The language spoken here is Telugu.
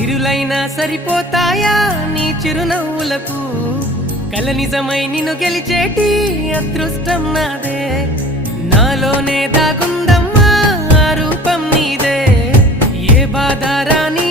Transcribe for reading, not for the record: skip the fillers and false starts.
సిరులైనా సరిపోతాయా నీ చిరునవ్వులకు కల నిజమై నిన్ను గెలిచేటి అదృష్టం నాదే నాలోనే దాగుందమ్మా ఆ రూపం నీదే ఏ బాధ రాని